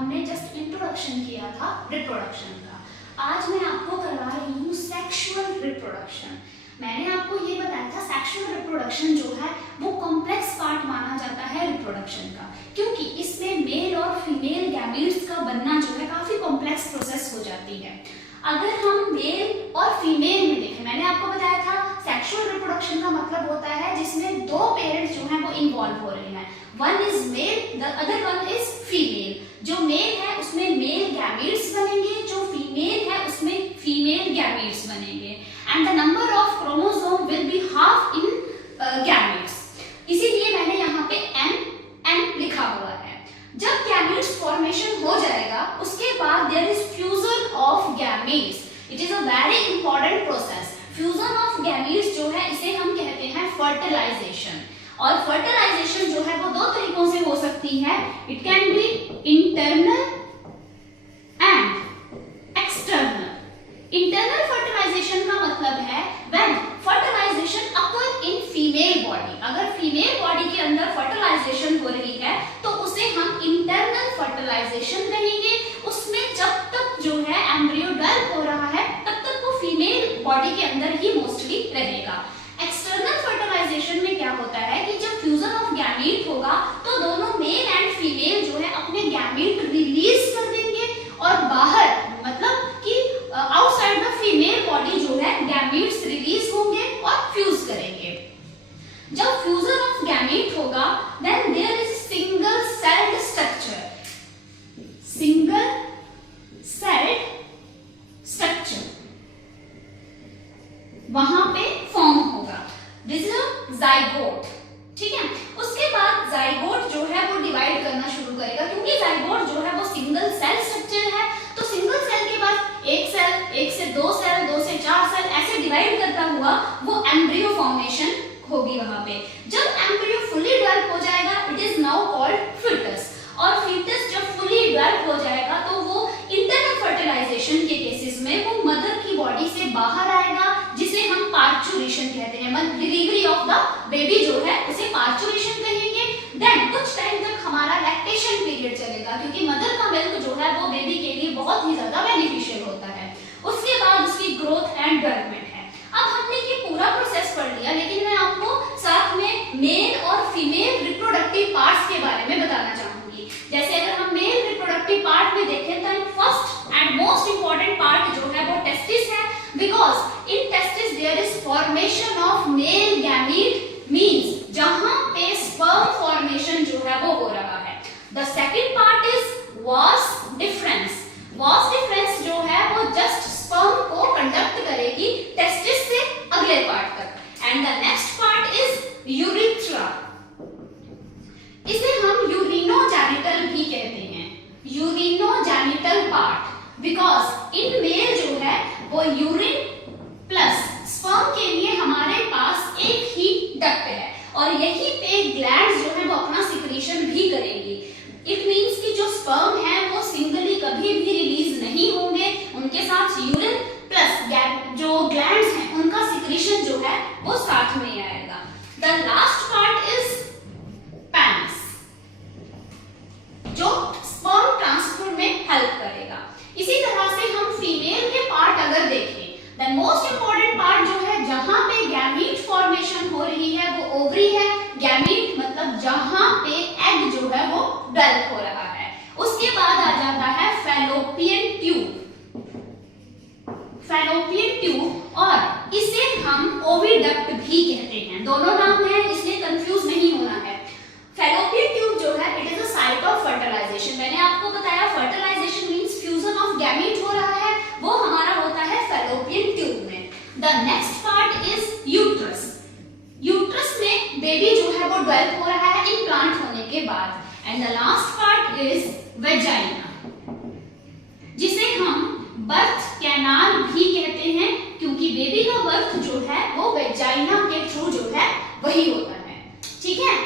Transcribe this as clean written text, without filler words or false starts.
हमने just introduction किया था रिप्रोडक्शन का। आज मैं आपको करवा रही हूँ सेक्सुअल रिप्रोडक्शन। मैंने आपको ये बताया था सेक्सुअल रिप्रोडक्शन जो है वो कॉम्प्लेक्स पार्ट माना जाता है रिप्रोडक्शन का, क्योंकि इसमें मेल और फीमेल गैमीट्स का बनना जो है काफी कॉम्प्लेक्स प्रोसेस हो जाती है। अगर हम मेल और फीमेल में देखें, मैंने आपको बताया था सेक्सुअल रिप्रोडक्शन का मतलब होता है जिसमें दो पेरेंट्स जो हैं वो इन्वॉल्व हो रहे हैं। One is male, the other one is female. जो मेल है उसमें मेल गैमीट्स बनेंगे, जो फीमेल है उसमें फीमेल गैमीट्स बनेंगे, and the number of chromosome will be half in gametes. इसीलिए मैंने यहाँ पे n लिखा हुआ है। जब गैमीट्स फॉर्मेशन हो जाएगा उसके बाद there is fusion of gametes. It is a very important process. Fusion of gametes जो है इसे हम कहते हैं फर्टिलाइजेशन। और फर्टिलाइजेशन जो है वो दो तरीकों से हो सकती है। It can be internal and external. Internal fertilisation का मतलब है when fertilisation occur in female body. अगर फीमेल बॉडी के अंदर फर्टिलाइजेशन हो रही है तो उसे हम इंटरनल फर्टिलाइजेशन कहेंगे। उसमें जब तक जो है एम्ब्रियो डेवलप हो रहा है तब तक वो फीमेल बॉडी के अंदर ही मोस्टली रहेगा। एक्सटर्नल फर्टिलाइजेशन में क्या होता है कि जब फ्यूजन ऑफ गैमीट होगा तो दोनों मेल एंड फीमेल जो है अपने गैमीट रिलीज कर देंगे और बाहर मतलब कि आउटसाइड द फीमेल बॉडी जो है गैमीट्स रिलीज होंगे और फ्यूज करेंगे। जब फ्यूजन ऑफ गैमीट होगा then there is single celled structure. Single celled structure वहां पे फॉर्म होगा। This is a zygote. ठीक है, उसके बाद जाइगोट जो है वो डिवाइड करना शुरू करेगा, क्योंकि जाइगोट जो है वो सिंगल सेल स्ट्रक्चर है। तो सिंगल सेल के बाद एक सेल, एक से दो सेल, दो से चार सेल, ऐसे डिवाइड करता हुआ वो एम्ब्रियो फॉर्मेशन होगी वहां पे। जब एम्ब्रियो फुली डेवलप हो जाएगा it is now called fetus. और फीटस जब फुली डेवलप हो जाएगा तो वो इंटरनल फर्टिलाइजेशन के केसेस में वो मदर की बॉडी से बाहर आएगा, जिसे हम पार्चुरेशन कहते हैं। डिलीवरी ऑफ द बेबी जो है उसे पार्चुरेशन कहेंगे। देन कुछ टाइम तक हमारा लैक्टेशन पीरियड चलेगा, क्योंकि मदर का मिल्क जो है वो बेबी के लिए बहुत ही ज्यादा बेनिफिशियल होता है। उसके बाद उसकी ग्रोथ एंड डेवलपमेंट है। अब हमने ये पूरा प्रोसेस पढ़ लिया, लेकिन मैं आपको साथ में मेल और फीमेल रिप्रोडक्टिव पार्ट्स के बारे में बताना चाहूंगी। जैसे अगर हम मेल रिप्रोडक्टिव पार्ट में देखें तो first and most important part जो है वो टेस्टिस है, because in testis there is formation of male gamete, means जहां पे स्पर्म फॉर्मेशन जो है वो हो रहा है। The second part is vas deferens. Vas deferens जो है वो जस्ट स्पर्म को कंडक्ट करेगी टेस्टिस से अगले पार्ट तक। And the next part is urethra. इसे हम यूरिनोजेनिटल भी कहते हैं, urinogenital part, because in male जो है वो यूरिन प्लस स्पर्म के लिए हमारे पास एक ही डक्ट है और यही पे ग्लैंड्स जो है वो अपना सिक्रीशन भी करेंगी। इट मींस कि जो स्पर्म है वो सिंगली कभी भी रिलीज नहीं होंगे, उनके साथ यूरिन प्लस जो ग्लैंड्स हैं उनका सिक्रीशन जो है वो साथ में आएगा। द लास्ट पार्ट इज पैंस, जो स्पर्म ट्रांसपोर्ट में हेल्प करेगा। इसी तरह से हम फीमेल के पार्ट अगर देखें, द मोस्ट इंपॉर्टेंट पार्ट जो है जहां पे गैमीट फॉर्मेशन हो रही है वो ओवरी है। गैमीट मतलब जहां पे एग जो है वो डेवलप हो रहा है। उसके बाद आ जाता है फैलोपियन ट्यूब। फैलोपियन ट्यूब और इसे हम ओविडक्ट भी कहते हैं। दोनों नाम है इसलिए कंफ्यूज नहीं होना है। फैलोपियन ट्यूब जो है it is a site of fertilisation. मैंने आपको बताया fertilisation means fusion of gamete हो रहा है, वो हमारा होता है फैलोपियन ट्यूब में। The next part is uterus. Uterus में बेबी जो है वो डेवलप हो रहा है इम्प्लांट होने के बाद। And the last part is vagina, जिसे हम बर्थ कैनाल भी कहते हैं, क्योंकि बेबी का बर्थ जो है वो वेजाइना के थ्रू जो है वही होता है। ठीक है।